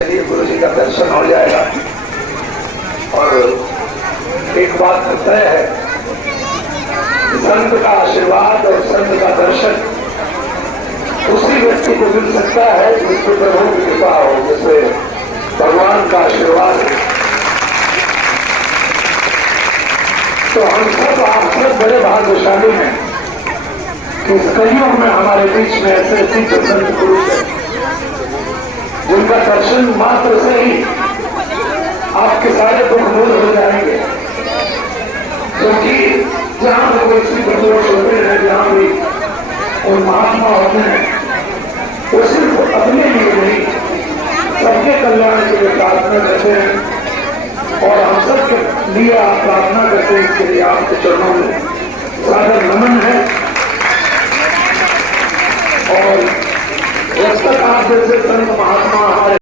गुरु जी का दर्शन हो जाएगा। और एक बात तो तय है, संत का आशीर्वाद और संत का दर्शन उसी व्यक्ति को मिल सकता है जिसको प्रभु की कृपा हो, जिससे भगवान का आशीर्वाद है। तो हम सब आप सब बड़े भाग्यशाली हैं कि इस कलयुग में हमारे बीच में ऐसे सिद्ध संत पुरुष हैं जिनका दर्शन मात्र से ही आपके सारे दुख दूर हो जाएंगे। क्योंकि जहां भी कोई सिद्ध पुरुष होते हैं, जहां भी कोई महात्मा होते हैं, वो सिर्फ अपने लिए नहीं सबके कल्याण के लिए प्रार्थना करते हैं। और हम सबके लिए आप प्रार्थना करते हैं, इसके लिए आपके चरणों में सादर नमन है। और जब तक आप जैसे संत महात्मा हमारे